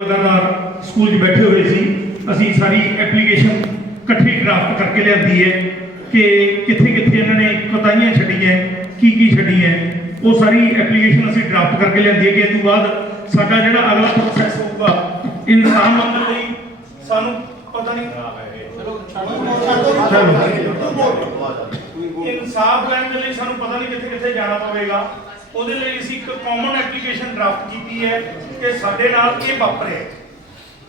ਲਗਾਤਾਰ ਸਕੂਲ 'ਚ ਬੈਠੇ ਹੋਏ ਸੀ। ਅਸੀਂ ਸਾਰੀ ਐਪਲੀਕੇਸ਼ਨ ਇਕੱਠੀ ਡਰਾਫਟ ਕਰਕੇ ਲਿਆਂਦੀ ਹੈ ਕਿ ਕਿੱਥੇ ਕਿੱਥੇ ਇਹਨਾਂ ਨੇ ਕੋਤਾਹੀਆਂ ਛੱਡੀਆਂ ਕੀ ਕੀ ਛੱਡੀਆਂ। ਉਹ ਸਾਰੀ ਐਪਲੀਕੇਸ਼ਨ ਅਸੀਂ ਡਰਾਫਟ ਕਰਕੇ ਲਿਆਂਦੀ ਹੈ ਕਿ ਇਹ ਤੋਂ ਬਾਅਦ ਸਾਡਾ ਜਿਹੜਾ ਅਗਲਾ ਪ੍ਰੋਸੈਸ ਹੋਊਗਾ ਇਨਸਾਨ ਮੰਗਣ ਲਈ ਸਾਨੂੰ ਪਤਾ ਨਹੀਂ ਇਨਸਾਫ ਲੈਣ ਦੇ ਲਈ ਸਾਨੂੰ ਪਤਾ ਨਹੀਂ ਕਿੱਥੇ ਕਿੱਥੇ ਜਾਣਾ ਪਵੇਗਾ। ਉਹਦੇ ਲਈ ਅਸੀਂ ਇੱਕ ਕਾਮਨ ਐਪਲੀਕੇਸ਼ਨ ਡਰਾਫਟ ਕੀਤੀ ਹੈ। ਕਿ ਸਾਡੇ ਨਾਲ ਇਹ ਵਾਪਰਿਆ।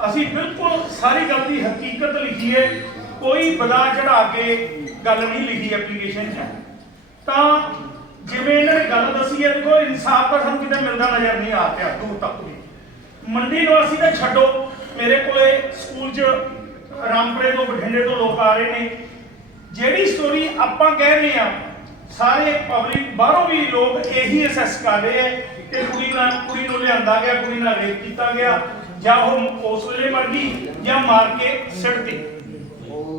ਅਸੀਂ ਬਿਲਕੁਲ ਸਾਰੀ ਗੱਲ ਦੀ ਹਕੀਕਤ ਲਿਖੀ ਹੈ। ਕੋਈ ਬਦਾ ਚੜਾ ਕੇ ਗੱਲ ਨਹੀਂ ਲਿਖੀ ਐਪਲੀਕੇਸ਼ਨ 'ਚ। ਤਾਂ ਜਿਵੇਂ ਇਹਨਾਂ ਨੇ ਗੱਲ ਦੱਸੀ ਹੈ, ਦੇਖੋ, ਇਨਸਾਫ ਤਾਂ ਸਾਨੂੰ ਕਿਤੇ ਮਿਲਦਾ ਨਜ਼ਰ ਨਹੀਂ ਆ ਰਿਹਾ ਦੂਰ ਤੱਕ ਵੀ। ਮੰਡੀ ਨਿਵਾਸੀ ਤਾਂ ਛੱਡੋ। ਮੇਰੇ ਕੋਲੇ ਸਕੂਲ 'ਚ ਰਾਮਪੁਰੇ ਤੋਂ ਬਠਿੰਡੇ ਤੋਂ ਲੋਕ ਆ ਰਹੇ ਨੇ। ਜਿਹੜੀ ਸਟੋਰੀ ਆਪਾਂ ਕਹਿ ਰਹੇ ਆ ਸਾਰੇ ਪਬਲਿਕ ਬਾਹਰੋਂ ਵੀ ਲੋਕ ਇਹੀ ਅਸੈਸ ਕਰ ਰਹੇ ਆ ਕਿ ਕੁੜੀ ਨਾਲ ਕੁੜੀ ਨੂੰ ਲਿਆਂਦਾ ਗਿਆ, ਕੁੜੀ ਨਾਲ ਰੇਪ ਕੀਤਾ ਗਿਆ, ਜਾਂ ਉਹ ਉਸ ਵੇਲੇ ਮਰ ਗਈ, ਜਾਂ ਮਾਰ ਕੇ ਸਿੱਟਤੀ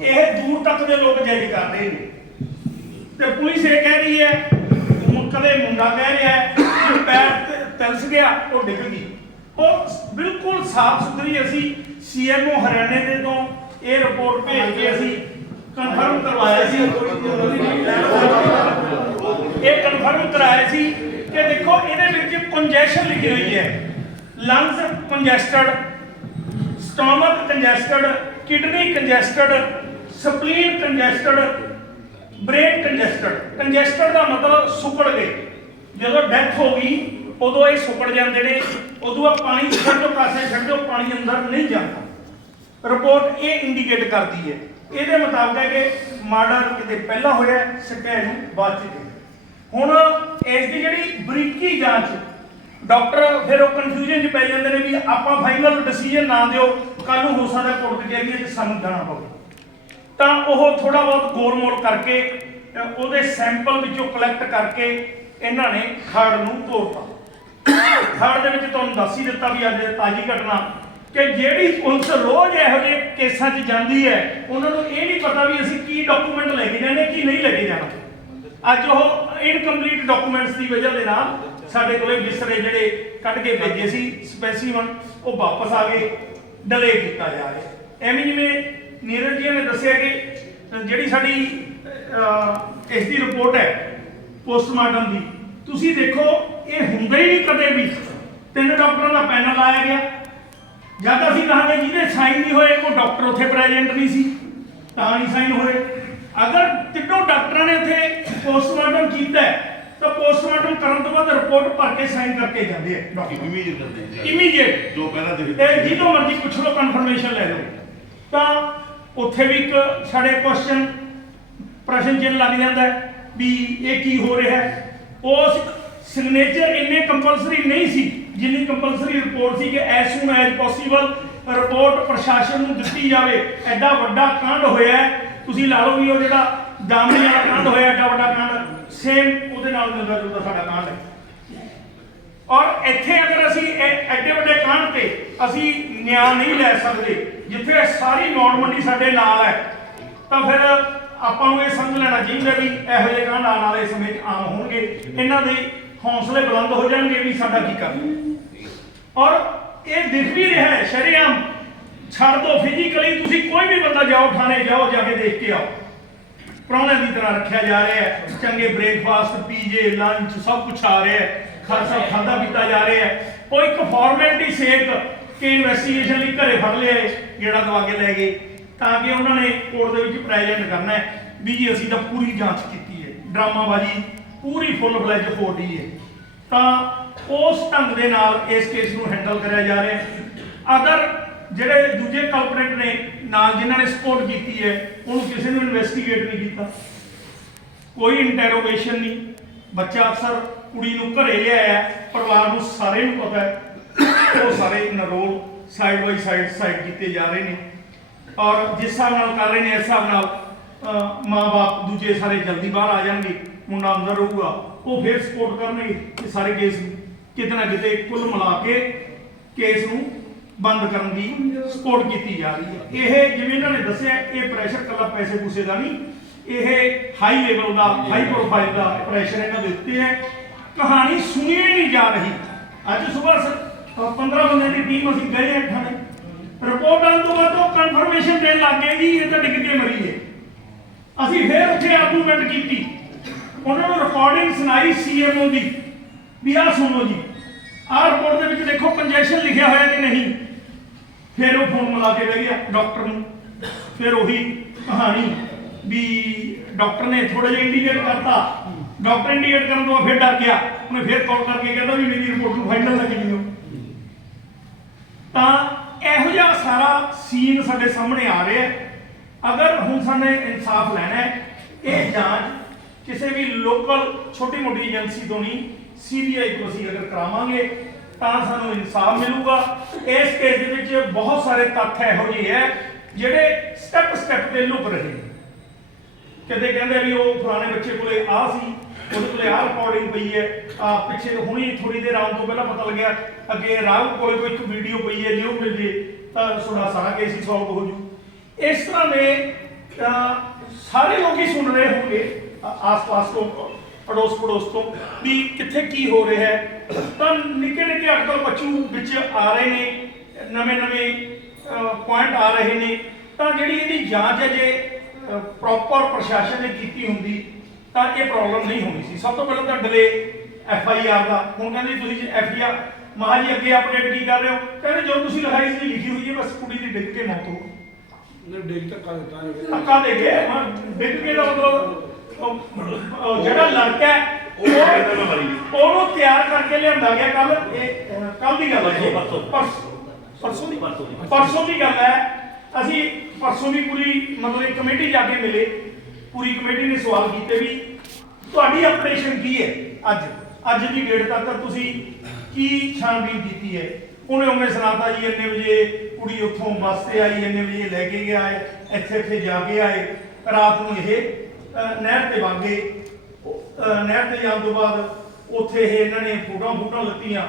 ਇਹ ਦੂਰ ਤੱਕ ਦੇ ਲੋਕ ਜੱਜ ਕਰ ਨੇ। ਤੇ ਪੁਲਿਸ ਇਹ ਕਹਿ ਰਹੀ ਹੈ ਕਦੇ ਮੁੰਡਾ ਕਹਿ ਰਿਹਾ ਹੈ, ਕਿ ਪੈਰ ਤੇ ਗਿਆ, ਉਹ ਡਿੱਗ ਗਈ। ਉਹ ਬਿਲਕੁਲ ਸਾਫ਼ ਸੁਥਰੀ ਅਸੀਂ ਸੀਐਮਓ ਹਰਿਆਣੇ ਦੇ ਤੋਂ ਇਹ ਰਿਪੋਰਟ ਭੇਜ ਕੇ ਅਸੀਂ ਕਨਫਰਮ ਕਰਵਾਇਆ ਸੀ। ਇਹ ਕਨਫਰਮ ਕਰਾਇਆ ਸੀ ਕਿ ਦੇਖੋ, ਇਹਦੇ ਕੰਜੈਸ਼ਨ ਲਿਖੀ ਹੋਈ ਹੈ। Lungs congested stomach congested kidney congested spleen congested brain congested congested ਦਾ ਮਤਲਬ ਸੁੱਕੜ ਗਏ। ਜਦੋਂ ਡੈਥ ਹੋ ਗਈ, ਉਦੋਂ ਇਹ ਸੁੱਕੜ ਜਾਂਦੇ ਨੇ, ਉਦੋਂ ਆ ਪਾਣੀ ਛੱਡ ਦਿਓ, ਪਾਸੇ ਛੱਡ ਦਿਓ, ਪਾਣੀ ਅੰਦਰ ਨਹੀਂ ਜਾਂਦਾ। ਰਿਪੋਰਟ ਇਹ ਇੰਡੀਕੇਟ ਕਰਦੀ ਹੈ। ਇਹਦੇ ਮੁਤਾਬਕ ਹੈ ਕਿ ਮਰਡਰ ਕਿਤੇ ਪਹਿਲਾਂ ਹੋਇਆ ਸਕਿਆ ਨੂੰ ਬਾਅਦ ਚ ਹੁਣ ਇਸ ਦੀ ਜਿਹੜੀ ਬਰੀਕੀ ਜਾਂਚ ਡਾਕਟਰ, ਫਿਰ ਉਹ ਕਨਫਿਊਜ਼ਨ 'ਚ ਪੈ ਜਾਂਦੇ ਨੇ ਵੀ ਆਪਾਂ ਫਾਈਨਲ ਡਿਸੀਜਨ ਨਾ ਦਿਓ ਕੱਲ ਨੂੰ ਹੋ ਸਕਦਾ ਕੋਰਟ ਕਚਹਿਰੀਆਂ 'ਚ ਸਾਨੂੰ ਜਾਣਾ ਪਵੇ। ਤਾਂ ਉਹ ਥੋੜਾ ਬਹੁਤ ਗੋਲਮੋਲ ਕਰਕੇ ਉਹਦੇ ਸੈਂਪਲ ਵਿੱਚੋਂ ਕਲੈਕਟ ਕਰਕੇ ਇਹਨਾਂ ਨੇ ਖੜ ਨੂੰ ਤੋੜਤਾ। ਖੜ ਦੇ ਵਿੱਚ ਤੁਹਾਨੂੰ ਦੱਸ ਹੀ ਦਿੱਤਾ ਵੀ ਅੱਜ ਤਾਜੀ ਘਟਨਾ ਕਿ ਜਿਹੜੀ ਪੁਲਿਸ ਰੋਜ਼ ਇਹੋ ਜਿਹੇ ਕੇਸਾਂ 'ਚ ਜਾਂਦੀ ਹੈ, ਉਹਨਾਂ ਨੂੰ ਇਹ ਨਹੀਂ ਪਤਾ ਵੀ ਅਸੀਂ ਕੀ ਡਾਕੂਮੈਂਟ ਲੈ ਕੇ ਜਾਂਦੇ ਕੀ ਨਹੀਂ ਲੈ ਕੇ ਜਾਣਾ। ਅੱਜ ਉਹ ਇਨਕੰਪਲੀਟ ਡਾਕੂਮੈਂਟਸ ਦੀ ਵਜ੍ਹਾ ਦੇ ਨਾਲ ਸਾਡੇ ਕੋਲੇ ਬਿਸਤਰੇ ਜਿਹੜੇ ਕੱਢ ਕੇ ਭੇਜੇ ਸੀ ਸਪੈਸੀਮਨ ਉਹ ਵਾਪਸ ਆ ਗਏ ਡਿਲੇ ਕੀਤਾ ਜਾ ਰਿਹਾ ਐਵੇਂ ਜਿਵੇਂ ਨੀਰਜ ਜੀ ਨੇ ਦੱਸਿਆ ਕਿ ਜਿਹੜੀ ਸਾਡੀ ਇਸ ਦੀ ਰਿਪੋਰਟ ਹੈ ਪੋਸਟਮਾਰਟਮ ਦੀ ਤੁਸੀਂ ਦੇਖੋ ਇਹ ਹੁੰਦਾ ਹੀ ਨਹੀਂ ਕਦੇ ਵੀ। ਤਿੰਨ ਡਾਕਟਰਾਂ ਦਾ ਪੈਨਲ ਲਾਇਆ ਗਿਆ। ਜਦ ਅਸੀਂ ਕਹਾਂਗੇ ਜਿਹਦੇ ਸਾਈਨ ਨਹੀਂ ਹੋਏ ਉਹ ਡਾਕਟਰ ਉੱਥੇ ਪ੍ਰੈਜ਼ੈਂਟ ਨਹੀਂ ਸੀ ਤਾਂ ਨਹੀਂ ਸਾਈਨ ਹੋਏ। ਅਗਰ ਤਿੰਨੋਂ ਡਾਕਟਰਾਂ ਨੇ ਉੱਥੇ ਪੋਸਟਮਾਰਟਮ ਕੀਤਾ ਹੈ, ਪੋਸਟਮਾਰਟਮ ਕਰਨ ਤੋਂ ਬਾਅਦ ਰਿਪੋਰਟ ਭਰ ਕੇ ਸਾਈਨ ਕਰਕੇ ਜਾਂਦੇ ਆ। ਡਾਕਟਰ ਇਮੀਡੀਏਟ ਕਰਦੇ ਜੀ ਇਮੀਡੀਏਟ ਜੋ ਪਹਿਲਾਂ ਤੇ ਜਿਹਦੋਂ ਮਰਜ਼ੀ ਪੁੱਛ ਲਓ ਕਨਫਰਮੇਸ਼ਨ ਲੈ ਲਓ। ਤਾਂ ਉੱਥੇ ਵੀ ਇੱਕ ਸਾਡੇ ਕੁਐਸਚਨ ਪ੍ਰਸ਼ਨ ਚਿੰਨ੍ਹ ਲੱਗ ਜਾਂਦਾ ਹੈ ਵੀ ਇਹ ਕੀ ਹੋ ਰਿਹਾ ਹੈ। ਉਸ ਸਿਗਨੇਚਰ ਇੰਨੇ ਕੰਪਲਸਰੀ ਨਹੀਂ ਸੀ ਜਿੰਨੀ ਕੰਪਲਸਰੀ ਰਿਪੋਰਟ ਸੀ ਕਿ as soon as possible report ਪ੍ਰਸ਼ਾਸਨ ਨੂੰ ਦਿੱਤੀ ਜਾਵੇ। ਐਡਾ ਵੱਡਾ ਕਾਂਡ ਹੋਇਆ ਹੈ। ਤੁਸੀਂ ਲਾ ਲਓ ਵੀ ਉਹ ਜਿਹੜਾ ਦਾਮਨੀ ਵਾਲਾ ਕਾਂਡ ਹੋਇਆ ਐਡਾ ਵੱਡਾ ਕਾਂਡ। ਸੇਮ ਉਹਦੇ ਨਾਲ ਮਿਲਦਾ ਜੁਲਦਾ ਸਾਡਾ ਕਾਂਡ ਹੈ। ਔਰ ਇੱਥੇ ਅਗਰ ਅਸੀਂ ਇਹ ਐਡੇ ਵੱਡੇ ਕਾਂਡ ਤੇ ਅਸੀਂ ਨਿਆਂ ਨਹੀਂ ਲੈ ਸਕਦੇ, ਜਿੱਥੇ ਸਾਰੀ ਨੌਨ ਮੰਡੀ ਸਾਡੇ ਨਾਲ ਹੈ, ਤਾਂ ਫਿਰ ਆਪਾਂ ਨੂੰ ਇਹ ਸਮਝ ਲੈਣਾ ਚਾਹੀਦਾ ਵੀ ਇਹੋ ਜਿਹੇ ਕਾਂਡ ਆਉਣ ਵਾਲੇ ਸਮੇਂ 'ਚ ਆਮ ਹੋਣਗੇ। ਇਹਨਾਂ ਦੇ ਹੌਸਲੇ ਬੁਲੰਦ ਹੋ ਜਾਣਗੇ ਵੀ ਸਾਡਾ ਕੀ ਕਰਨਾ ਔਰ ਇਹ ਦਿਖ ਵੀ ਰਿਹਾ ਹੈ, ਸ਼ਰੇਆਮ, ਛੱਡ ਦੋ ਫਿਜ਼ੀਕਲੀ ਤੁਸੀਂ ਕੋਈ ਵੀ ਬੰਦਾ ਜਾਓ, ਥਾਣੇ ਜਾਓ, ਜਾ ਕੇ ਦੇਖ ਕੇ ਆਓ। ਪ੍ਰਾਹੁਣਿਆਂ ਦੀ ਤਰ੍ਹਾਂ ਰੱਖਿਆ ਜਾ ਰਿਹਾ ਹੈ। ਚੰਗੇ ਬ੍ਰੇਕਫਾਸਟ ਪੀਜੇ ਲੰਚ ਸਭ ਕੁਝ ਆ ਰਿਹਾ ਹੈ। ਖਾਸਾ ਖਾਦਾ ਪੀਤਾ ਜਾ ਰਿਹਾ ਹੈ। ਉਹ ਇੱਕ ਫਾਰਮੈਲਿਟੀ ਸੇਕ ਕਿ ਇਨਵੈਸਟੀਗੇਸ਼ਨ ਲਈ ਘਰੇ ਫੜ ਲਿਆ ਜਿਹੜਾ ਦਵਾ ਕੇ ਲੈ ਗਏ। ਤਾਂ ਕਿ ਉਹਨਾਂ ਨੇ ਕੋਰਟ ਦੇ ਵਿੱਚ ਪ੍ਰੈਜ਼ੈਂਟ ਕਰਨਾ ਹੈ ਵੀ ਜੀ ਅਸੀਂ ਤਾਂ ਪੂਰੀ ਜਾਂਚ ਕੀਤੀ ਹੈ, ਡਰਾਮਾਬਾਜੀ ਪੂਰੀ ਫੁੱਲ ਫਲੈਜ ਹੋ ਰਹੀ ਹੈ। ਤਾਂ ਉਸ ਢੰਗ ਦੇ ਨਾਲ ਇਸ ਕੇਸ ਨੂੰ ਹੈਂਡਲ ਕਰਿਆ ਜਾ ਰਿਹਾ ਹੈ। ਅਦਰ ਜਿਹੜੇ ਦੂਜੇ ਕਲਪਰੇਟ ਨੇ ਨਾਲ ਜਿਨ੍ਹਾਂ ਨੇ ਸਪੋਰਟ ਕੀਤੀ ਹੈ, ਉਹਨੂੰ ਕਿਸੇ ਨੂੰ ਇਨਵੈਸਟੀਗੇਟ ਨਹੀਂ ਕੀਤਾ। ਕੋਈ ਇੰਟਰੋਗੇਸ਼ਨ ਨਹੀਂ। ਬੱਚਾ ਅਕਸਰ ਕੁੜੀ ਨੂੰ ਘਰੇ ਲਿਆਇਆ ਪਰਿਵਾਰ ਨੂੰ ਸਾਰੇ ਨੂੰ ਪਤਾ ਹੈ। ਉਹ ਸਾਰੇ ਨਰੋਲ ਸਾਈਡ ਬਾਈ ਸਾਈਡ ਸਾਈਡ ਕੀਤੇ ਜਾ ਰਹੇ ਨੇ। ਔਰ ਜਿਸ ਹਿਸਾਬ ਨਾਲ ਕਰ ਰਹੇ ਨੇ, ਇਸ ਹਿਸਾਬ ਨਾਲ ਮਾਂ-ਬਾਪ ਦੂਜੇ ਸਾਰੇ ਜਲਦੀ ਬਾਹਰ ਆ ਜਾਣਗੇ, ਮੁੰਡਾ ਅੰਦਰ ਰਹੂਗਾ। ਉਹ ਫਿਰ ਸਪੋਰਟ ਕਰਨਗੇ ਕਿ ਸਾਰੇ ਕੇਸ ਕਿਤੇ ਨਾ ਕਿਤੇ ਕੁੱਲ ਮਿਲਾ ਕੇ ਕੇਸ ਨੂੰ ਬੰਦ ਕਰਨ ਦੀ ਸਪੋਰਟ ਕੀਤੀ ਜਾ ਰਹੀ ਹੈ। ਇਹ ਜਿਵੇਂ ਇਹਨਾਂ ਨੇ ਦੱਸਿਆ ਇਹ ਪ੍ਰੈਸ਼ਰ ਕੱਲਾ ਪੈਸੇ ਪੂਸੇ ਦਾ ਨਹੀਂ ਇਹ ਹਾਈ ਲੈਵਲ ਦਾ ਹਾਈ ਪ੍ਰੋਫਾਈਲ ਦਾ ਪ੍ਰੈਸ਼ਰ ਇਹਨਾਂ ਦੇ ਉੱਤੇ ਹੈ। ਕਹਾਣੀ ਸੁਣੀ ਹੀ ਨਹੀਂ ਜਾ ਰਹੀ। ਅੱਜ ਸਵੇਰ 15 ਬੰਦਿਆਂ ਦੀ ਟੀਮ ਅਸੀਂ ਗਏ ਆ ਥਾਣੇ ਰਿਪੋਰਟ ਆਉਣ ਤੋਂ ਬਾਅਦ ਉਹ ਕਨਫਰਮੇਸ਼ਨ ਦੇਣ ਲੱਗ ਗਏ ਜੀ ਇਹ ਤਾਂ ਡਿੱਗ ਕੇ ਮਰੀ ਹੈ। ਅਸੀਂ ਫੇਰ ਉੱਥੇ ਆਰਗੂਮੈਂਟ ਕੀਤੀ। ਉਹਨਾਂ ਨੂੰ ਰਿਕਾਰਡਿੰਗ ਸੁਣਾਈ ਸੀਐਮਓ ਦੀ। ਵੀ ਆਹ ਸੁਣੋ ਜੀ। ਆਹ ਰਿਪੋਰਟ ਦੇ ਵਿੱਚ ਦੇਖੋ ਕੰਜੈਸ਼ਨ ਲਿਖਿਆ ਹੋਇਆ ਕਿ ਨਹੀਂ। ਫਿਰ ਉਹ ਫੋਨ ਮਿਲਾ ਕੇ ਬਹਿ ਗਿਆ ਡਾਕਟਰ ਨੂੰ। ਫਿਰ ਉਹੀ ਕਹਾਣੀ ਵੀ ਡਾਕਟਰ ਨੇ ਥੋੜਾ ਜਿਹਾ ਇੰਡੀਕੇਟ ਕਰਤਾ। ਡਾਕਟਰ ਇੰਡੀਕੇਟ ਕਰਨ ਤੋਂ ਬਾਅਦ ਫਿਰ ਡਰ ਗਿਆ। ਉਹਨੇ ਫਿਰ ਕਾਲ ਕਰਕੇ ਕਹਿੰਦਾ ਵੀ ਮੇਰੀ ਰਿਪੋਰਟ ਨੂੰ ਫਾਈਨਲ ਲੱਗ ਜਿਓ ਤਾਂ ਇਹੋ ਜਿਹਾ ਸਾਰਾ ਸੀਨ ਸਾਡੇ ਸਾਹਮਣੇ ਆ ਰਿਹਾ ਅਗਰ ਹੁਣ ਸਾਨੂੰ ਇਨਸਾਫ ਲੈਣਾ ਹੈ, ਇਹ ਜਾਂਚ ਕਿਸੇ ਵੀ ਲੋਕਲ ਛੋਟੀ ਮੋਟੀ ਏਜੰਸੀ ਤੋਂ ਨਹੀਂ ਸੀਬੀਆਈ ਤੋਂ ਅਸੀਂ ਅਗਰ ਕਰਾਵਾਂਗੇ ਤਾਂ ਸਾਨੂੰ ਇਨਸਾਫ ਮਿਲੂਗਾ। ਇਸ ਕੇਸ ਦੇ ਵਿੱਚ ਬਹੁਤ ਸਾਰੇ ਤੱਥ ਇਹੋ ਜਿਹੇ ਹੈ, ਜਿਹੜੇ ਸਟੈਪ ਸਟੈਪ ਤੇ ਲੁਕ ਰਹੇ ਨੇ। ਕਦੇ ਕਹਿੰਦੇ ਵੀ ਉਹ ਫਲਾਣੇ ਬੱਚੇ ਕੋਲੇ ਆ ਸੀ, ਉਹਦੇ ਕੋਲੇ ਆਹ ਰਿਕਾਰਡਿੰਗ ਪਈ ਹੈ ਆ ਪਿੱਛੇ ਹੁਣੀ ਥੋੜੀ ਦੇਰ ਆਉਣ ਤੋਂ ਪਹਿਲਾਂ ਪਤਾ ਲੱਗਿਆ, ਅੱਗੇ ਰਾਹੁਲ ਕੋਲੇ ਕੋਈ ਇੱਕ ਵੀਡੀਓ ਪਈ ਹੈ, ਜੇ ਉਹ ਮਿਲ ਜੇ, ਤਾਂ ਤੁਹਾਡਾ ਸਾਰਾ ਕੇਸ ਹੀ ਸੋਲਵ ਹੋ ਜੂ। ਇਸ ਤਰ੍ਹਾਂ ਦੇ ਸਾਰੇ ਲੋਕ ਹੀ ਸੁਣ ਰਹੇ ਹੋਣਗੇ ਆਸ-ਪਾਸ ਤੋਂ ਅੜੋਸ ਪੜੋਸ ਤੋਂ ਵੀ ਕਿੱਥੇ ਕੀ ਹੋ ਰਿਹਾ ਹੈ। ਤਾਂ ਨਿੱਕੇ ਨਿੱਕੇ ਅਟਕਲ ਬੱਚੂ ਵਿੱਚ ਆ ਰਹੇ ਨੇ ਨਵੇਂ ਨਵੇਂ ਪੁਆਇੰਟ ਆ ਰਹੇ ਨੇ। ਤਾਂ ਜਿਹੜੀ ਇਹਦੀ ਜਾਂਚ ਹੈ ਜੇ ਪ੍ਰੋਪਰ ਪ੍ਰਸ਼ਾਸਨ ਨੇ ਕੀਤੀ ਹੁੰਦੀ ਤਾਂ ਇਹ ਪ੍ਰੋਬਲਮ ਨਹੀਂ ਹੋਣੀ ਸੀ। ਸਭ ਤੋਂ ਪਹਿਲਾਂ ਤਾਂ ਡਿਲੇ ਐਫ ਆਈ ਆਰ ਦਾ। ਹੁਣ ਕਹਿੰਦੇ ਤੁਸੀਂ ਐਫ ਆਈ ਆਰ ਮਹਾਂ ਜੀ ਅੱਗੇ ਅਪਡੇਟ ਕੀ ਕਰ ਰਹੇ ਹੋ? ਕਹਿੰਦੇ ਜੋ ਤੁਸੀਂ ਲਿਖਾਈ ਸੀ ਲਿਖੀ ਹੋਈ ਹੈ ਬਸ ਕੁੜੀ ਦੀ ਡਿੱਗ ਕੇ ਮੌਤ ਹੋ ਗਈ। ਨੇ ਡੇਟ ਧੱਕਾ ਦਿੱਤਾ ਧੱਕਾ ਦੇ ਕੇ ਡਿੱਗ ਕੇ ਦਾ ਮਤਲਬ ਉਹ- ਜਿਹੜਾ ਲੜਕਾ ਹੈ, ਉਹ ਉਹਨੂੰ ਤਿਆਰ ਕਰਕੇ ਲਿਆਂਦਾ ਗਿਆ ਕੱਲ ਇਹ ਕੱਲ ਦੀ ਗੱਲ ਹੈ ਇਹ। ਪਰਸੋਂ। ਪਰਸੋਂ ਪਰਸੋਂ ਦੀ ਪਰਸੋਂ ਦੀ। ਪਰਸੋਂ ਦੀ ਗੱਲ ਹੈ ਅਸੀਂ ਪਰਸੋਂ ਵੀ ਪੂਰੀ ਮਤਲਬ ਇੱਕ ਕਮੇਟੀ ਜਾ ਕੇ ਮਿਲੇ ਪੂਰੀ ਕਮੇਟੀ ਨੇ ਸਵਾਲ ਕੀਤੇ ਵੀ ਤੁਹਾਡੀ ਆਪਰੇਸ਼ਨ ਕੀ ਹੈ ਅੱਜ ਅੱਜ ਦੀ ਡੇਟ ਤੱਕ ਤੁਸੀਂ ਕੀ ਛਾਣਬੀਨ ਕੀਤੀ ਹੈ ਉਹਨੇ ਉਵੇਂ ਸੁਣਾਤਾ ਜੀ ਇੰਨੇ ਵਜੇ ਕੁੜੀ ਉੱਥੋਂ ਬੱਸ ਤੇ ਆਈ ਇੰਨੇ ਵਜੇ ਲੈ ਕੇ ਗਿਆ ਹੈ ਇੱਥੇ ਇੱਥੇ ਜਾ ਕੇ ਆਏ ਰਾਤ ਨੂੰ ਇਹ ਨਹਿਰ ਤੇ ਵਾਗੇ ਨਹਿਰ ਤੇ ਜਾਣ ਤੋਂ ਬਾਅਦ ਉੱਥੇ ਇਹ ਇਹਨਾਂ ਨੇ ਫੋਟੋਆਂ ਫੋਟੋਆਂ ਲੱਤੀਆਂ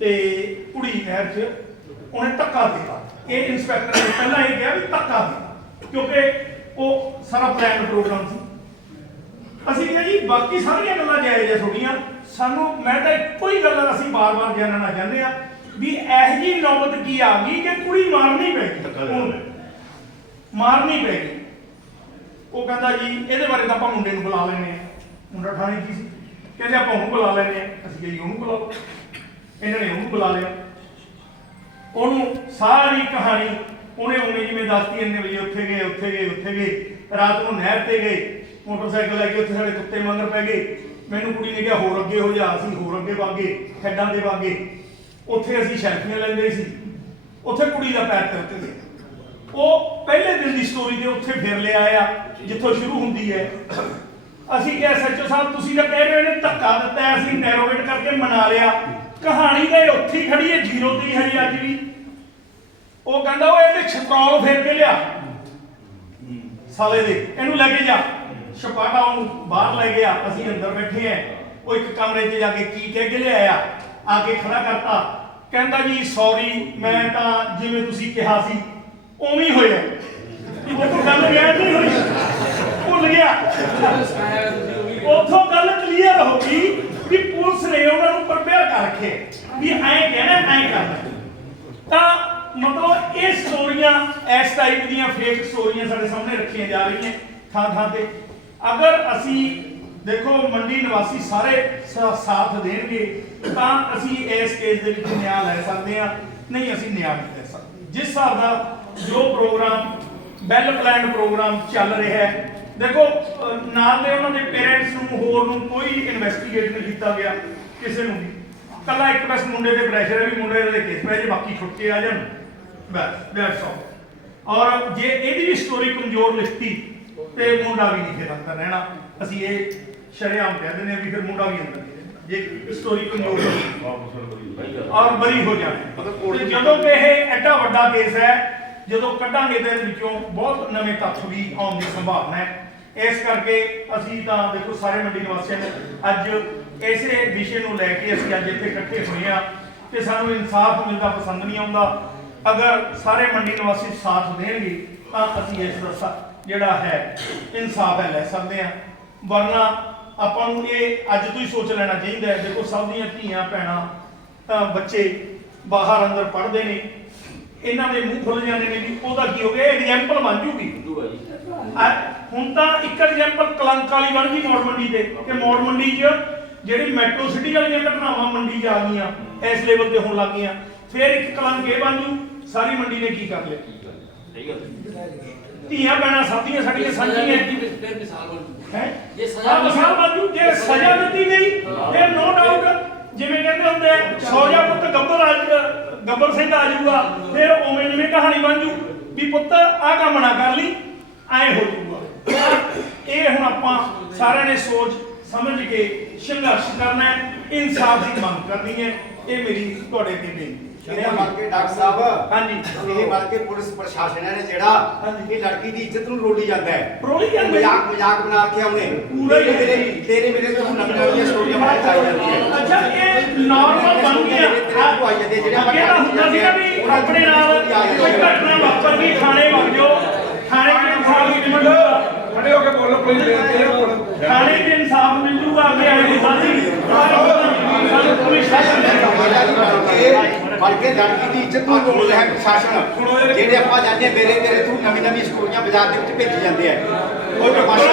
ਤੇ ਕੁੜੀ ਨਹਿਰ 'ਚ ਉਹਨੇ ਧੱਕਾ ਦਿੱਤਾ। ਇਹ ਇੰਸਪੈਕਟਰ ਨੇ ਪਹਿਲਾਂ ਇਹ ਕਿਹਾ ਵੀ ਧੱਕਾ ਦਿੱਤਾ ਕਿਉਂਕਿ ਉਹ ਸਾਰਾ ਪਲਾਨ ਪ੍ਰੋਗਰਾਮ ਸੀ। ਅਸੀਂ ਕਿਹਾ ਜੀ ਬਾਕੀ ਸਾਰੀਆਂ ਗੱਲਾਂ ਜਾਇਜ਼ ਹੈ ਤੁਹਾਡੀਆਂ। ਸਾਨੂੰ ਮੈਂ ਤਾਂ ਇੱਕੋ ਹੀ ਗੱਲ ਅਸੀਂ ਬਾਰ-ਬਾਰ ਜਾਣਨਾ ਚਾਹੁੰਦੇ ਆ ਵੀ ਇਹ ਜੀ ਨੌਬਤ ਕੀ ਆ ਗਈ ਕਿ ਕੁੜੀ ਮਾਰਨੀ ਪੈ ਗਈ। ਮਾਰਨੀ ਪੈ ਗਈ। ਉਹ ਕਹਿੰਦਾ ਜੀ, ਇਹਦੇ ਬਾਰੇ ਤਾਂ ਆਪਾਂ ਮੁੰਡੇ ਨੂੰ ਬੁਲਾ ਲੈਨੇ ਆ ਮੁੰਡਾ ਥਾਣੇ ਕੀ ਸੀ? ਕਹਿੰਦੇ ਆਪਾਂ ਉਹਨੂੰ ਬੁਲਾ ਲੈਨੇ ਆ ਅਸੀਂ ਕਿਹਾ ਉਹਨੂੰ ਬੁਲਾ ਲਓ ਇਹਨਾਂ ਨੇ ਉਹਨੂੰ ਬੁਲਾ ਲਿਆ। ਉਹਨੂੰ ਸਾਰੀ ਕਹਾਣੀ ਉਹਨੇ ਉਵੇਂ ਜਿਵੇਂ ਦੱਸਤੀ, ਇੰਨੇ ਵਜੇ ਉੱਥੇ ਗਏ ਉੱਥੇ ਗਏ ਉੱਥੇ ਗਏ। ਰਾਤ ਨੂੰ ਨਹਿਰ ਤੇ ਗਏ। ਮੋਟਰਸਾਈਕਲ ਲੈ ਕੇ ਉੱਥੇ ਸਾਡੇ ਕੁੱਤੇ ਮੰਗਰ ਪੈ ਗਏ। ਮੈਨੂੰ ਕੁੜੀ ਨੇ ਕਿਹਾ, ਹੋਰ ਅੱਗੇ ਹੋ ਜਾ, ਅਸੀਂ ਹੋਰ ਅੱਗੇ ਵਾਗੇ, ਖੱਡਾਂ ਦੇ ਵਾਗੇ। ਉੱਥੇ ਅਸੀਂ ਸੈਲਫੀਆਂ ਲੈਂਦੇ ਸੀ। ਉੱਥੇ ਕੁੜੀ ਦਾ ਪੈਰ ਤਿਲਕ ਗਿਆ ਉਹ ਪਹਿਲੇ ਦਿਨ ਦੀ ਸਟੋਰੀ ਦੇ ਉੱਥੇ ਫੇਰ ਲਿਆ ਆ, ਜਿੱਥੋਂ ਸ਼ੁਰੂ ਹੁੰਦੀ ਹੈ। ਅਸੀਂ ਕਿਹਾ, ਸੱਚੋ ਸਾਹਿਬ, ਤੁਸੀਂ ਤਾਂ ਕਹਿ ਰਹੇ ਨੇ ਧੱਕਾ ਦਿੱਤਾ, ਅਸੀਂ ਨੈਰੋਵੇਟ ਕਰਕੇ ਮਨਾ ਲਿਆ। ਕਹਾਣੀ ਤਾਂ ਇਹ ਉੱਥੇ ਹੀ ਖੜੀ ਹੈ, ਜ਼ੀਰੋ ਤੇ ਹੈ ਅੱਜ ਵੀ। ਉਹ ਕਹਿੰਦਾ ਉਹ ਇਹਦੇ ਛਪਰੌਲ ਫੇਰ ਕੇ ਲਿਆ। ਸਾਲੇ ਦੇ, ਇਹਨੂੰ ਲੈ ਕੇ ਜਾ। ਛਪਾਟਾ ਉਹਨੂੰ ਬਾਹਰ ਲੈ ਗਿਆ, ਅਸੀਂ ਅੰਦਰ ਬੈਠੇ ਐ ਉਹ ਇੱਕ ਕਮਰੇ 'ਚ ਜਾ ਕੇ ਕੀ ਕਹਿ ਕੇ ਲਿਆਇਆ, ਆ ਕੇ ਖੜਾ ਕਰਤਾ। ਕਹਿੰਦਾ ਜੀ ਸੌਰੀ ਮੈਂ ਤਾਂ ਜਿਵੇਂ ਤੁਸੀਂ ਕਿਹਾ ਸੀ ਉਵੇਂ ਹੀ ਹੋਇਆ ਦੇਖੋ, ਗੱਲ ਯਾਦ ਨਹੀਂ ਹੋਈ। ਭੁੱਲ ਗਿਆ। ਸਿਖਾਇਆ ਗੱਲ ਕਲੀਅਰ ਹੋ ਗਈ ਵੀ ਪੁਲਿਸ ਨੇ ਉਹਨਾਂ ਨੂੰ ਪ੍ਰਪੇਅਰ ਕਰ ਰੱਖਿਆ। ਵੀ ਐਂ ਕਹਿਣਾ, ਐਂ ਕਰਨਾ। ਤਾਂ ਮਤਲਬ ਇਹ ਸਟੋਰੀਆਂ, ਇਸ ਟਾਈਪ ਦੀਆਂ ਫੇਕ ਸਟੋਰੀਆਂ ਸਾਡੇ ਸਾਹਮਣੇ ਰੱਖੀਆਂ ਜਾ ਰਹੀਆਂ ਥਾਂ ਥਾਂ ਤੇ। ਅਗਰ ਅਸੀਂ ਦੇਖੋ, ਮੰਡੀ ਨਿਵਾਸੀ ਸਾਰੇ ਸਾਥ ਦੇਣਗੇ, ਤਾਂ ਅਸੀਂ ਇਸ ਕੇਸ ਦੇ ਵਿੱਚ ਨਿਆਂ ਲੈ ਸਕਦੇ ਹਾਂ। ਨਹੀਂ, ਅਸੀਂ ਨਿਆਂ ਨਹੀਂ ਲੈ ਸਕਦੇ। ਜਿਸ ਹਿਸਾਬ ਦਾ ਜੋ ਪ੍ਰੋਗਰਾਮ ਵੈਲ ਪਲਾਨਡ ਪ੍ਰੋਗਰਾਮ ਚੱਲ ਰਿਹਾ ਹੈ। ਦੇਖੋ ਨਾਲ ਦੇ ਉਹਨਾਂ ਦੇ ਪੇਰੈਂਟਸ ਨੂੰ ਹੋਰ ਨੂੰ ਕੋਈ ਇਨਵੈਸਟੀਗੇਟ ਨਹੀਂ ਕੀਤਾ ਗਿਆ ਕਿਸੇ ਨੂੰ ਵੀ। ਕੱਲਾ ਇੱਕ ਬਸ ਮੁੰਡੇ ਤੇ ਪ੍ਰੈਸ਼ਰ ਹੈ ਵੀ ਮੁੰਡੇ ਦੇ ਕੇਸ ਪੈ ਜੇ ਬਾਕੀ ਛੁੱਟ ਕੇ ਆ ਜਾਣ। ਬਸ ਦੈਟਸ ਆਲ ਔਰ ਜੇ ਇਹਦੀ ਵੀ ਸਟੋਰੀ ਕਮਜ਼ੋਰ ਲਿਖਤੀ ਤੇ ਮੁੰਡਾ ਵੀ ਨਹੀਂ ਫਿਰ ਅੰਦਰ ਰਹਿਣਾ। ਅਸੀਂ ਇਹ ਸ਼ਰੇਆਮ ਕਹਿ ਦਿੰਦੇ ਹਾਂ ਵੀ ਫਿਰ ਮੁੰਡਾ ਵੀ ਅੰਦਰ ਜੇ ਸਟੋਰੀ ਕਮਜ਼ੋਰ ਹੋਈ ਔਰ ਬਰੀ ਹੋ ਜਾਣਾ ਜਦੋਂ ਕਿ ਇਹ ਐਡਾ ਵੱਡਾ ਕੇਸ ਹੈ ਜਦੋਂ ਕੱਢਾਂਗੇ ਤਾਂ ਇਹਦੇ ਵਿੱਚੋਂ ਬਹੁਤ ਨਵੇਂ ਤੱਥ ਵੀ ਆਉਣ ਦੀ ਸੰਭਾਵਨਾ ਹੈ। ਇਸ ਕਰਕੇ ਅਸੀਂ ਤਾਂ ਦੇਖੋ ਸਾਰੇ ਮੰਡੀ ਨਿਵਾਸੀਆਂ ਨੇ ਅੱਜ ਇਸੇ ਵਿਸ਼ੇ ਨੂੰ ਲੈ ਕੇ ਅਸੀਂ ਅੱਜ ਇੱਥੇ ਇਕੱਠੇ ਹੋਏ ਆ ਤੇ ਸਾਨੂੰ ਇਨਸਾਫ ਮਿਲਦਾ, ਪਸੰਦ ਨਹੀਂ ਆਉਂਦਾ। ਅਗਰ ਸਾਰੇ ਮੰਡੀ ਨਿਵਾਸੀ ਸਾਥ ਦੇਣਗੇ, ਤਾਂ ਅਸੀਂ ਇਸ ਦਾ ਸਾ- ਜਿਹੜਾ ਹੈ, ਇਨਸਾਫ ਹੈ ਲੈ ਸਕਦੇ ਹਾਂ। ਵਰਨਾ ਆਪਾਂ ਨੂੰ ਇਹ ਅੱਜ ਤੋਂ ਹੀ ਸੋਚ ਲੈਣਾ ਚਾਹੀਦਾ ਹੈ। ਦੇਖੋ ਸਭ ਦੀਆਂ ਧੀਆਂ, ਭੈਣਾਂ ਤਾਂ ਬੱਚੇ ਬਾਹਰ ਅੰਦਰ ਪੜ੍ਹਦੇ ਨੇ ਇਹਨਾਂ ਦੇ ਮੂੰਹ ਖੁੱਲ ਜਾਂਦੇ ਨੇ ਵੀ ਉਹਦਾ ਕੀ ਹੋ ਗਿਆ? ਐਗਜ਼ਾਮਪਲ ਬਣ ਜੂਗੀ। ਆ ਹੁਣ ਤਾਂ ਇੱਕ ਐਗਜ਼ਾਮਪਲ ਕਲੰਕ ਵਾਲੀ ਬਣ ਗਈ ਮੌੜ ਮੰਡੀ ਤੇ। ਕਿ ਮੌੜ ਮੰਡੀ 'ਚ ਜਿਹੜੀ ਮੈਟਰੋ ਸਿਟੀ ਵਾਲੀਆਂ ਘਟਨਾਵਾਂ ਮੰਡੀ 'ਚ ਆ ਗਈਆਂ ਇਸ ਲੈਵਲ ਤੇ ਹੋਣ ਲੱਗ ਗਈਆਂ। ਫਿਰ ਇੱਕ ਕਲੰਕ ਇਹ ਬਣ ਜੂ ਸਾਰੀ ਮੰਡੀ ਨੇ ਕੀ ਕਰ ਲਿਆ? ਧੀਆਂ ਭੈਣਾਂ ਸਭ ਦੀਆਂ ਸਾਡੀਆਂ ਸਾਂਝੀਆਂ। ਫਿਰ ਮਿਸਾਲ ਬਣ ਹੈ? ਜੇ ਸਜ਼ਾ ਮਸਾਲ ਬਾਜੂ ਜੇ। ਸਜ਼ਾ ਦਿੱਤੀ ਗਈ ਫਿਰ ਨੋ ਡਾਊਟ ਜਿਵੇਂ ਕਹਿੰਦੇ ਹੁੰਦੇ ਸੌ ਜਾ ਪੁੱਤ ਗੱਬਰ ਜਾਊਗਾ, ਗੱਬਰ ਸਿੰਘ ਆ ਜਾਊਗਾ, ਫਿਰ ਉਵੇਂ ਜਿਵੇਂ ਕਹਾਣੀ ਬਣ ਜੂ, ਵੀ ਪੁੱਤ, ਆਹ ਕੰਮ ਨਾ ਕਰ ਲਈ, ਐ ਹੋ ਜਾਊਗਾ ਇਹ ਹੁਣ ਆਪਾਂ ਸਾਰਿਆਂ ਨੇ ਸੋਚ, ਸਮਝ ਕੇ ਸੰਘਰਸ਼ ਕਰਨਾ ਹੈ, ਇਨਸਾਫ ਦੀ ਮੰਗ ਕਰਨੀ ਹੈ, ਇਹ ਮੇਰੀ ਤੁਹਾਡੇ ਅੱਗੇ ਬੇਨਤੀ ਇਹ ਬਣ ਕੇ ਡਾਕਟਰ ਸਾਹਿਬ? ਹਾਂਜੀ। ਇਹ ਬਣ ਕੇ ਪੁਲਿਸ ਪ੍ਰਸ਼ਾਸਨ ਹੈ ਜਿਹੜਾ ਹਾਂਜੀ। ਇਹ ਲੜਕੀ ਦੀ ਇੱਜ਼ਤ ਨੂੰ ਰੋਲੀ ਜਾਂਦਾ ਹੈ। ਰੋਲੀ ਜਾਂਦੇ ਮਜ਼ਾਕ ਮਜ਼ਾਕ ਬਣਾ ਕੇ ਆਉਨੇ ਪੂਰਾ ਹੀ ਤੇਰੇ ਤੇਰੇ ਮੇਰੇ ਤੋਂ ਨਵੀਂ ਨਵੀਆਂ ਸਟੋਰੀਆਂ ਬਣਾਈ ਜਾਈ ਜਾਂਦੀਆਂ ਅੱਛਾ ਇਹ ਨਾਰਮਲ ਬਣ ਗਿਆ ਆਈ ਜਾਂਦੇ ਅੱਗੇ ਤਾਂ ਹੁੰਦਾ ਸੀਗਾ ਵੀ ਆਪਣੇ ਨਾਲ ਕੋਈ ਘਟਨਾ ਵਾਪਰ ਗਈ ਥਾਣੇ ਵਗ ਜਾਓ। ਥਾਣੇ ਦੇ ਇਨਸਾਫ ਮਿਲ ਜੂਗਾ। ਖੜੇ ਹੋ ਕੇ ਬੋਲੋ ਕੋਈ ਬੇਨਤੀ ਹੈ ਬੋਲੋ। ਥਾਣੇ ਦੇ ਇਨਸਾਫ ਮਿਲ ਜੂਗਾ ਅੱਗੇ ਆਏ ਦੀ ਸਾਡੀ ਸਾਨੂੰ ਪੁਲਿਸ ਸ਼ਾਸਨ ਬਣ ਕੇ ਲੜਕੀ ਦੀ ਇੱਜ਼ਤ ਨੂੰ ਰੋਲ ਹੈ ਪ੍ਰਸ਼ਾਸਨ। ਜਿਹੜੇ ਆਪਾਂ ਜਾਂਦੇ ਮੇਰੇ ਤੇਰੇ ਤੋਂ ਨਵੀਂ ਨਵੀਂ ਸਟੋਰੀਆਂ ਬਾਜ਼ਾਰ ਦੇ ਵਿੱਚ ਭੇਜੀ ਜਾਂਦੇ ਆ। ਉਹ ਪ੍ਰਸ਼ਾਸਨ